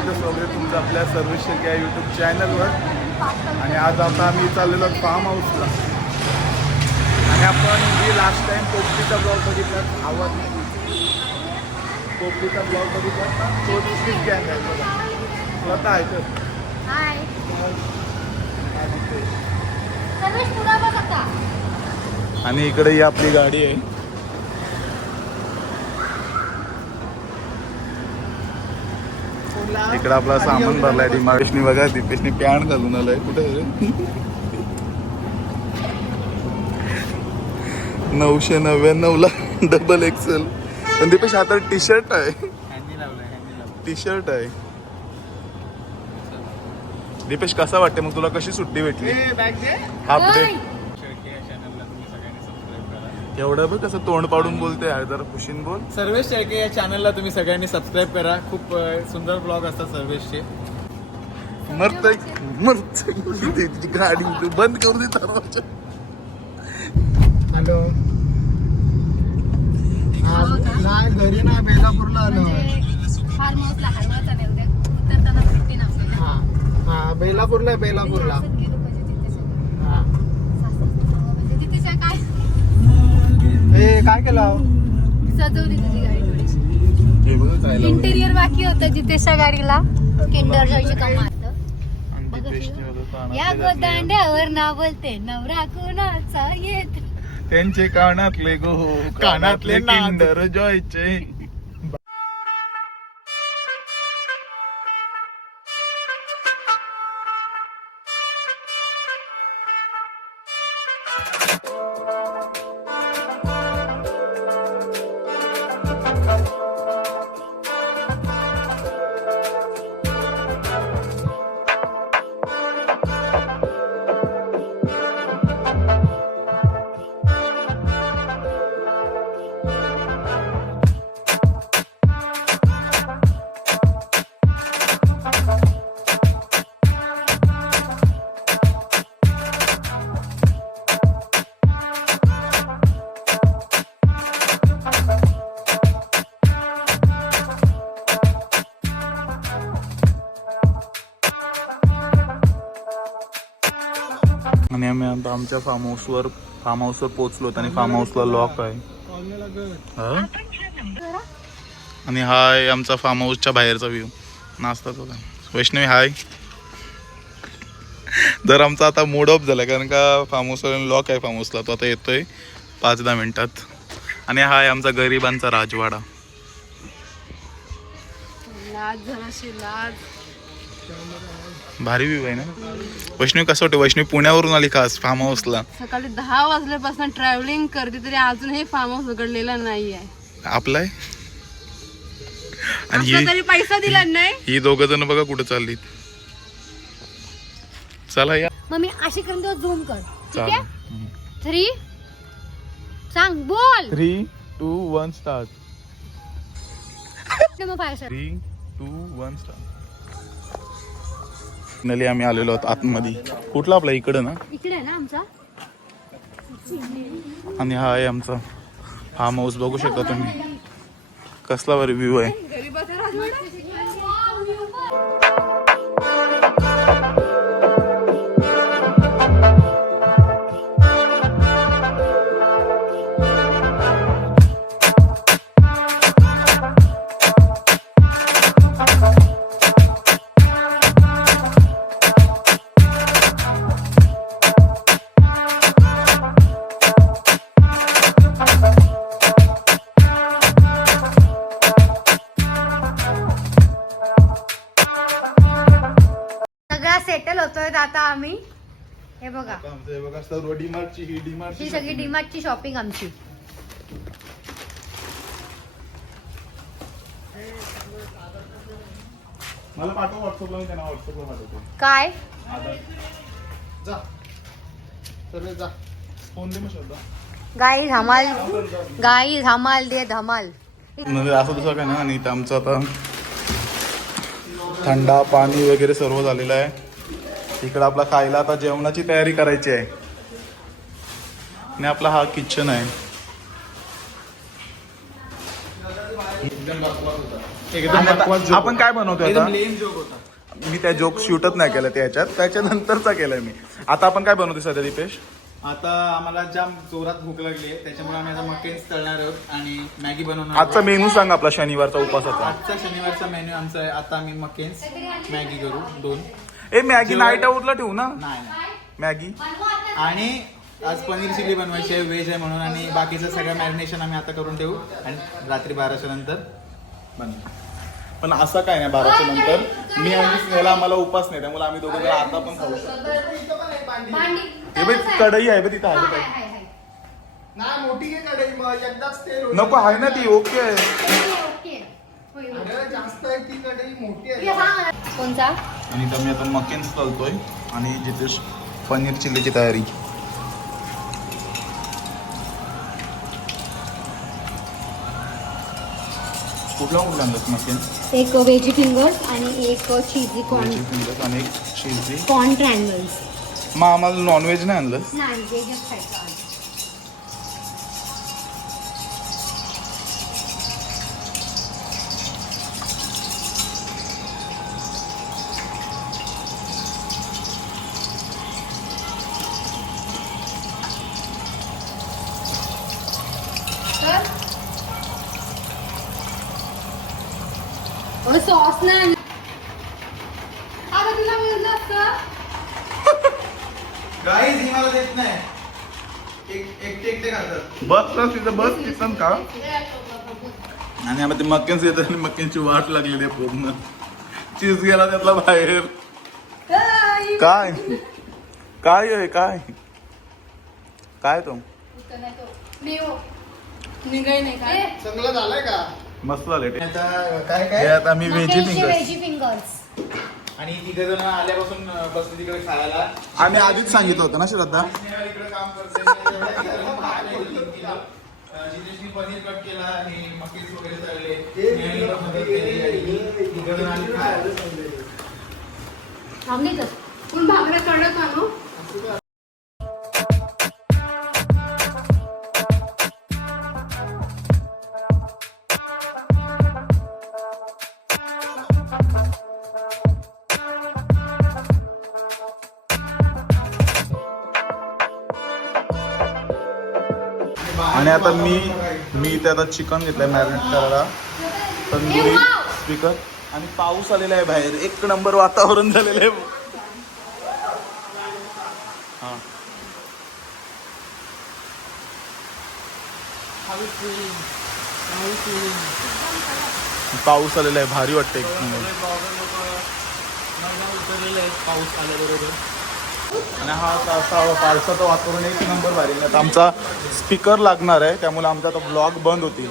जबरदस्त वगैरे तुमचं आपल्या सर्विस या यूट्यूब चॅनलवर आणि आज आता आम्ही चाललेलो फार्म हाऊसला आणि आपण मी लास्ट टाइम पोपटीचा ब्लॉग बघितला आवाज. पोपटीचा ब्लॉग बघितला ना तो तीच गँग आहे बघा. तुला तर. ऐकत आणि इकडे ही आपली गाडी आहे. इकडे आपला सामान भरलाय डिमार्टेशनी बघा दीपेशनी पॅन्ट घालून आलाय. कुठे? नऊशे नव्याण्णव ला डबल एक्सेल पण दीपेश आता टी शर्ट आहे. टी शर्ट आहे. दीपेश कसा वाटते मग तुला कशी सुट्टी भेटली? हाफ डे एवढं बघ कसं तोंड पाडून बोलते आहे जरा खुशीन बोल. सर्वेश शेळके या चॅनलला तुम्ही सगळ्यांनी सबस्क्राईब करा. खूप अ, सुंदर ब्लॉग असतात सर्वेशचे. मरत मरत तिची गाडी तू बंद करू दे दरवाजा. हॅलो. नाही घरी ना बेलापूरला आलो. उद्या उतरताना ना हा हा बेलापूरला आहे, बेलापूरला. काय केलं? सजवली तुझी गाडी थोडीशी. इंटेरियर बाकी होतं जितेशच्या गाडीला. किंडर जॉयची या. गोदांड्यावर ना बोलते नवरा कुणाचा येत? त्यांचे कानातले गो कानातले नाद. किंडर जॉयचे आमच्या फार्म हाऊसवर फार्म हाऊसवर पोहोचलो आणि फार्म हाऊसला लॉक आहे. आणि हा आहे आमचा फार्म हाऊसच्या बाहेरचा व्ह्यू नाश्ता होता वैष्णवी हाय जर आमचा आता मूड ऑफ झाला कारण का फार्म हाऊसवर लॉक आहे फार्म हाऊसला तो आता येतोय पाच दहा मिनिटात. आणि हा आहे आमचा गरिबांचा राजवाडा. लाज. भारी व्ह्यू आहे ना? वैष्णवी कसं वाटतं? वैष्णवी पुण्यावरून आली खास फार्म हाऊसला सकाळी दहा वाजल्यापासून ट्रॅव्हलिंग करते तरी अजून हे फार्म हाऊस उघडलेलं नाही आहे आपला आहे आणि ही तरी पैसा दिला नाही. ही दोघ जण बघा कुठे चालली चला या. मग मी अशी करून तो झूम कर. ठीक आहे? थ्री सांग बोल. थ्री टू वन स्टार्ट मग फाय sir three two one start finally आम्ही आलेलो आहोत आतमध्ये. कुठला आपला? इकडं ना? आणि हा आहे आमचा फार्म हाऊस बघू शकता तुम्ही. कसला बरं व्ह्यू आहे. आता आम्ही हे बघा. आमचं हे बघा सर्व डीमार्टची ही डीमार्टची ही सगळी डीमार्टची शॉपिंग आमची. मला पाठव व्हॉट्सअपला मी त्यांना व्हॉट्सअपला पाठवतो. काय? जा. सर्व जा. फोन दे मग शोधा गाई धमाल गाई धमाल दे धमाल. म्हणजे असं तसं काय ना आणि इथं आमचं आता थंडा पाणी वगैरे सर्व झालेलं आहे. इकडं आपला खायला आता जेवणाची तयारी करायची आहे. आणि आपला हा किचन आहे. एकदम आपण. काय आता? होता. मी त्या जोक शूटच नाही केलं त्याच्यात. त्याच्यानंतरचा केलाय मी. आता आपण काय बनवतोय सध्या दीपेश? आता आम्हाला जाम जोरात भूक लागली आहे. त्याच्यामुळे आम्ही आता मकेन्स तळणार आहोत आणि मॅगी बनवणार आजचा. मेनू सांग आपला शनिवारचा उपासाचा. आजचा शनिवारचा मेन्यू आमचा आहे. आता आम्ही मकेन्स मॅगी करू. दोन. ए मॅगी नाईट आउटला ठेवू ना नाही नाही. मॅगी आणि आज पनीर चिल्ली बनवायची आहे व्हेज आहे म्हणून आणि बाकीचं सगळं मॅरिनेशन आम्ही आता करून ठेवू आणि रात्री बाराच्या नंतर बनवू पण असं काय नाही बाराच्या नंतर मी आणि स्नेहला आम्हाला उपास नाही त्यामुळे आम्ही दोघं जण आता पण खाऊ शकतो भांडी हे बघ कढई आहे बघ तिथं हा, आहे हाय, बघ. हाय, हाय. नाही मोठी आहे कढई मग एकदाच तेल होतं. नको आहे ना ती ओके आहे आणि इथं मी आता मकेन्स तळतोय आणि जिथे पनीर चिल्लीची तयारी. कुठला कुठला आणलास मकेन्स एक व्हेजी फिंगर्स आणि एक चीजी कॉर्न आणि एक चिझी कॉर्न ट्रँगल्स मग आम्हाला नॉनव्हेज नाही आणलं. नाही व्हेजच खायचं आज. तर? अगं, सॉस नाही आता तुला मिळलं असतं गाईज ही मला देत नाही एक एकटे एकटे खातात बस तर तिथं बस तिथं का आणि आम्ही ते मक्केन्स येतात आणि मक्केनची वाट लागलेली आहे पूर्ण. चीज गेला त्यातला बाहेर. काय? काय? आहे काय? काय तो? निघाई नाही काय? चांगलं झालंय का? मस्त झाले. आता काय हे काय आता आम्ही व्हेजी फिंगर्स फिंगर्स आणि तिघ जण आल्यापासून बसले तिकडे खायला. आम्ही आधीच सांगितलं होतं ना श्रद्धा. आणि स्नेहल इकडे काम करते अं, जितेशनी पनीर कट केला आणि मकीस आणि भाकऱ्या आणू आणि आता मी मी इथे आता चिकन घेतलंय मॅरिनेट करायला. तंदुरी स्पीकर आणि पाऊस आलेला आहे बाहेर. एक नंबर वातावरण झालेलं आहे. हा. पाऊस आलेला आहे. भारी वाटतं एक पाऊस आल्याबरोबर आणि हा असा पावसाचं वातावरण एक नंबर भारी. आमचा स्पीकर लागणार आहे. त्यामुळे आमचा आता ब्लॉग बंद होतील.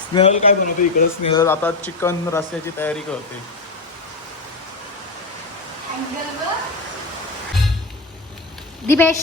स्नेहल काय बनवते इकडे? स्नेहल आता चिकन रस्त्याची तयारी करते. दिपेश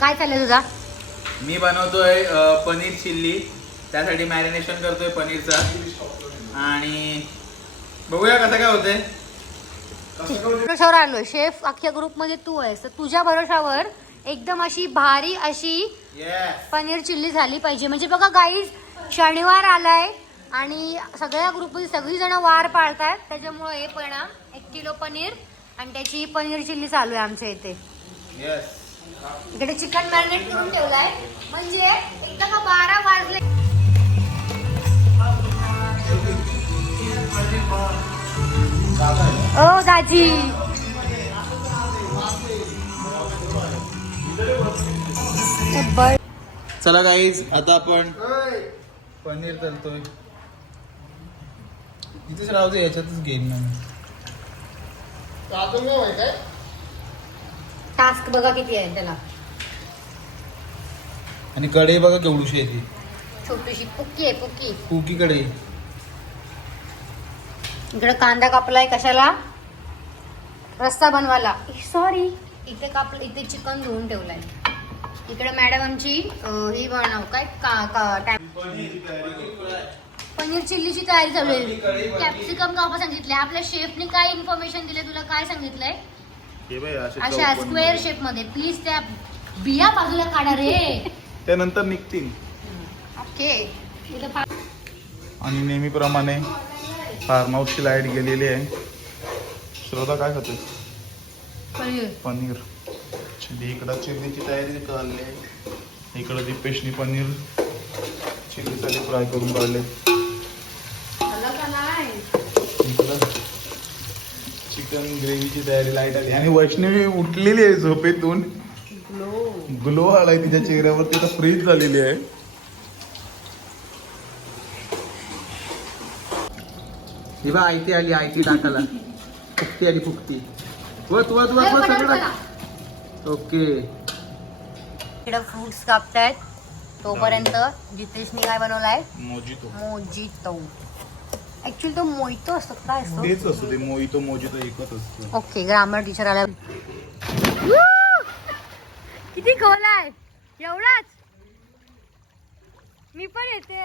काय चाललंय तुझा? मी बनवतोय अं, पनीर चिल्ली. त्यासाठी मॅरिनेशन करतोय पनीरचा. आणि बघूया कसं काय होतंय. भरोशावर आलोय? शेफ अख्ख्या ग्रुपमध्ये तू आहेस तर तुझ्या भरोशावर एकदम अशी भारी अशी पनीर चिल्ली झाली पाहिजे. म्हणजे बघा गाईज शनिवार आलाय आणि सगळ्या ग्रुपमध्ये सगळी जण वार पाळतात त्याच्यामुळे हे पण एक किलो पनीर आणि त्याची पनीर चिल्ली चालू आहे आमच्या इथे. इकडे चिकन मॅरिनेट करून ठेवलाय. म्हणजे एकदा का बारा वाजले. ओ दाजी. चला गाईज आता आपण पनीर तळतोय इथेच राहू दे याच्यातच घेईन ना टास्क बघा किती आहे त्याला. आणि कढई बघा केवढूशी आहे ती. छोटीशी पुक्की आहे पुक्की कुकी कढई. इकडे कांदा कापलाय कशाला? रस्सा बनवायला. सॉरी इथे कापलं इथे चिकन धुवून ठेवलंय. इकडे मॅडम आमची ही बनव काय? का पनीर चिल्लीची तयारी चालू आहे. कॅप्सिकम कापा सांगितले आपल्या शेफने काय इन्फॉर्मेशन दिले तुला काय सांगितलंय? अशा स्क्वेअर शेपमध्ये. प्लीज त्या बिया बाजूला काढा रे. त्यानंतर निघतील. ओके. आणि नेहमीप्रमाणे फार्म हाऊसची लाइट गेलेली आहे. श्रोता काय खाते पनीर. पनीर. चिली इकडं चिल्लीची तयारी चालली आहे. इकडं दीपेशनी पनीर. चिल्लीसाठी फ्राय करून काढले. इकडं चिकन ग्रेव्हीची तयारी लाइट आली. आणि वैष्णवी उठलेली आहे झोपेतून. ग्लो ग्लो आलाय तिच्या चेहऱ्यावरती. आता फ्रीज झालेली आहे. ही बा आयती आली आयती टाकाला फुकती आली फुकती. वत वत वत वत सगळं टाक. ओके. इकडं फ्रुट्स कापतायत. तोपर्यंत जितेशनी काय बनवलाय? मोजितो. मोजितो. ऍक्च्युली तो मोहितो असतो काय असतो? तेच असतो ते मोहितो मोजितो एकच असतो. ओके ग्रामर टीचर आला किती खोल आहे एवढाच? मी पण येते.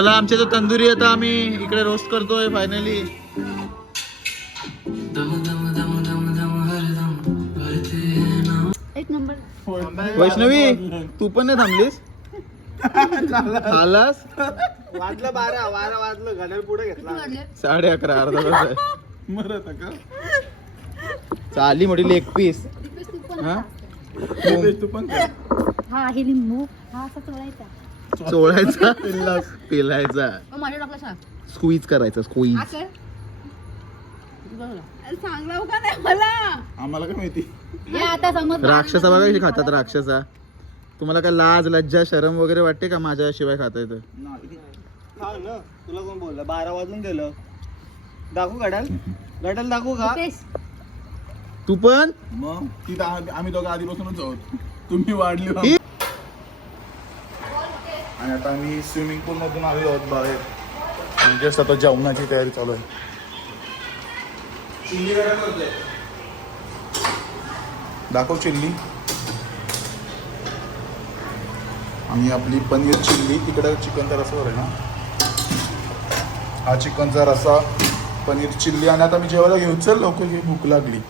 चला आमच्या तो तंदुरी आता आम्ही इकडे रोस्ट करतोय फायनली एक नंबर वैष्णवी तू पण नाही थांबलीस? आलास वाजलं बारा बारा वाजलं घड्याळ पुढे घेतला. साडे अकरा अर्धा तास आहे. मरत का? चाली मोठी लेग पीस हा? तू पण. हा हे लिंबू. हा असा चोळायचा चोळायचा पिलायचा. माझ्या टाकला सांग. स्क्वीज करायचा स्क्वीज. हा कर. का नाही मला. आम्हाला काय माहिती? हे आता समज राक्षसा बघा कशी खातात राक्षसा. तुम्हाला काय लाज लज्जा शरम वगैरे वाटते का माझ्याशिवाय खाता येतं सांग ना. तुला कोण बोललं? बारा वाजून गेलं. दाखवू घड्याल? घड्याल दाखवू का. तू पण? मग? तिथं आम्ही- दोघं आधीपासूनच आहोत. तुम्ही वाढली आणि आता आम्ही स्विमिंग पूल मधून आलो आहोत बाहेर. जस्ट आता जेवणाची तयारी चालू आहे. दाखव चिल्ली. आणि आपली पनीर चिल्ली तिकडे चिकनचा रसावर आहे ना? हा चिकनचा रसा पनीर चिल्ली आणि आता मी जेवायला घेऊ चल लवकर घे भूक लागली.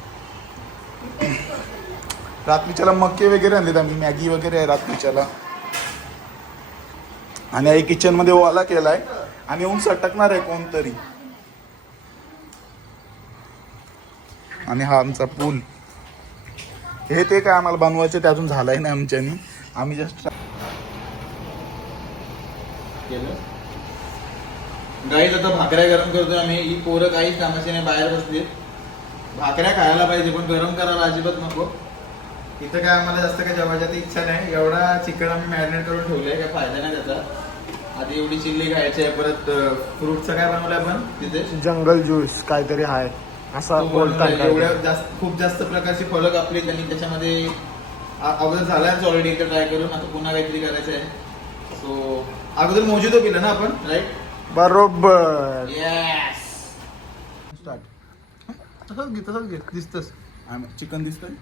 रात्रीच्याला मक्के वगैरे आणलेत आम्ही मॅगी वगैरे आहे रात्रीच्याला. आणि आई किचनमध्ये ओला केलाय. आणि येऊन सटकणार आहे कोणतरी. आणि हा आमचा पूल. हे ते काय आम्हाला बनवायचे ते अजून झालंय नाही आमच्यानी. आम्ही जस्ट गाईज आता भाकऱ्या गरम करतोय आम्ही. ही पोरं काहीच कामाची नाही बाहेर बसली भाकऱ्या खायला पाहिजे पण गरम करायला अजिबात नको. इथं काय आम्हाला जास्त काय जेवायची इच्छा नाही. एवढा चिकन आम्ही मॅरिनेट करून ठेवलंय काय फायदा नाही त्याचा. आधी एवढी चिल्ली खायची आहे परत फ्रूटचं काय बनवलंय आपण तिथे? जंगल ज्यूस काहीतरी आहे. असं बोलतात. एवढ्या जास्त खूप जास्त प्रकारची फळं कापली त्यांनी त्याच्यामध्ये अगोदर झालाय ऑलरेडी इथं ट्राय करून आता पुन्हा काहीतरी करायचं आहे. सो अगोदर मोजितो पिलं ना आपण राईट बरोबर. येस स्टार्ट तसंच घे तसंच घे. दिसतच. चिकन दिसतंय?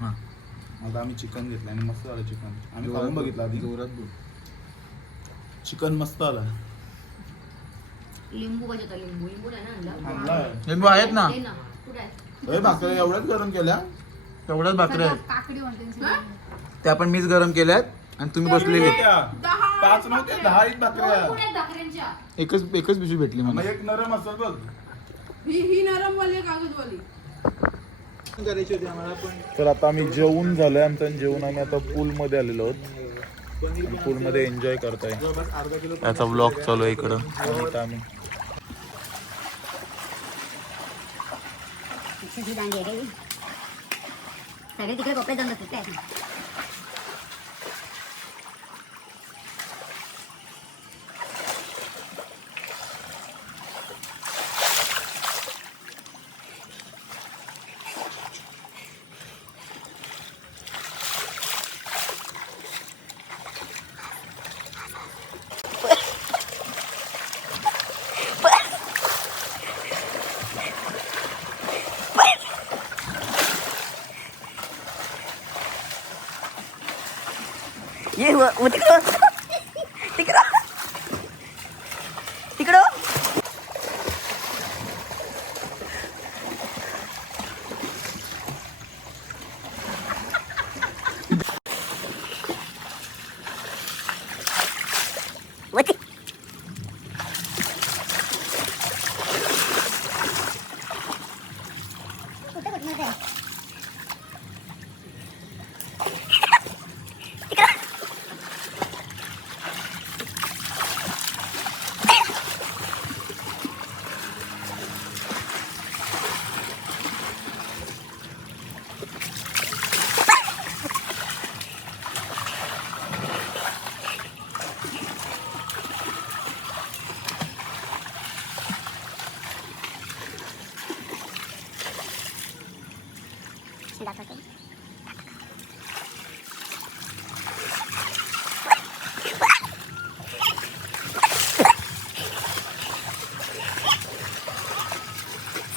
हां. आता आम्ही चिकन घेतलं आणि मस्त आलं चिकन. आम्ही खाऊन बघितलं आधी. जोरात बोल. चिकन मस्त आलं. लिंबू पाहिजे होता लिंबू. लिंबू नाही ना आणला? आणलाय. लिंबू आहेत ना? दे ना कुठे आहे? एवढ्याच गरम केल्या? तेवढ्याच भाकऱ्या आहेत. काकडी म्हणते त्या पण मीच गरम केल्यात आणि तुम्ही बसलेले. पाच नव्हत्या दहा एक भाकऱ्या. कुठे आहेत भाकऱ्यांच्या? एकच एकच पिशवी भेटली मग मला एक नरम असेल बघ. ही ही तर आता आम्ही जेवून झालोय आमचं आणि जेवून आम्ही आता पूल मध्ये आलेलो आहोत. पूल मध्ये एन्जॉय करताय. याचा ब्लॉग चालू आहे इकडं. आम्ही. सगळे तिकडे कपडे जाऊन जातात काय ये वो वो तिकडं तिकडं तिकडं वती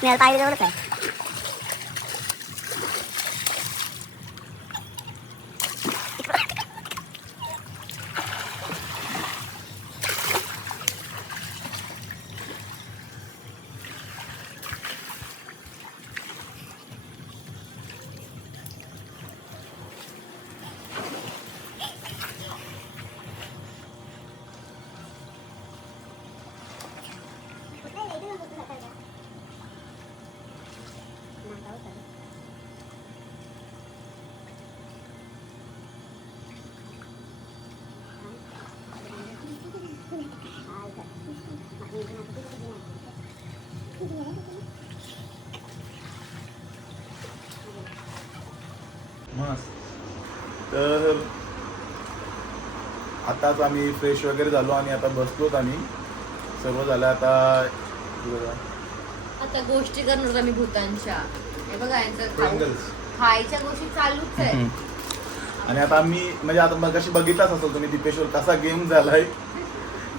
स्नेहल पाहिजे जवळच आहे तर आताच आम्ही फ्रेश वगैरे झालो आणि आता बसलोत आम्ही. सर्व झालं आता आता गोष्टी करणार आम्ही भूतांच्या. हे बघा यांचं खाऊ- Pringles. खायच्या गोष्टी चालूच आहे आणि आता आम्ही म्हणजे आता मग कशी बघितलाच असेल तुम्ही दीपेश्वर कसा गेम झालाय.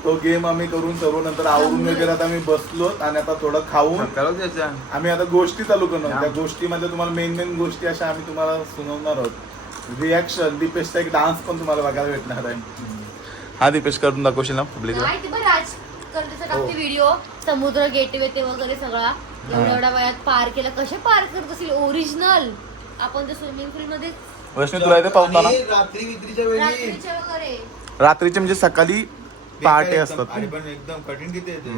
तो गेम आम्ही करून सर्व नंतर आवरून वगैरे आता आम्ही बसलो आणि आता थोडं खाऊन आम्ही आता गोष्टी चालू करणार त्या गोष्टीमध्ये तुम्हाला मेन मेन गोष्टी अशा आम्ही तुम्हाला सुनावणार आहोत. रिॲक्शन दीपेशचा एक डान्स पण तुम्हाला बघायला भेटणार आहे. हा दीपेश करून दाखवशील ना पब्लिकला नाही ते बरं राज करतेचा टाकते व्हिडिओ समुद्र गेटवे ते वगैरे सगळा. एवढ्या एवढ्या वयात पार केलं. कसे पार करत असेल? ओरिजिनल आपण ते स्विमिंग पूल मध्ये वैष्णवी तुला इथे पावताना आणि रात्री वित्रीच्या वेळी. रात्रीच्या वगैरे. रात्रीचे म्हणजे सकाळी पहाटे असतात एकदम. आणि पण एकदम कठीण किती येते.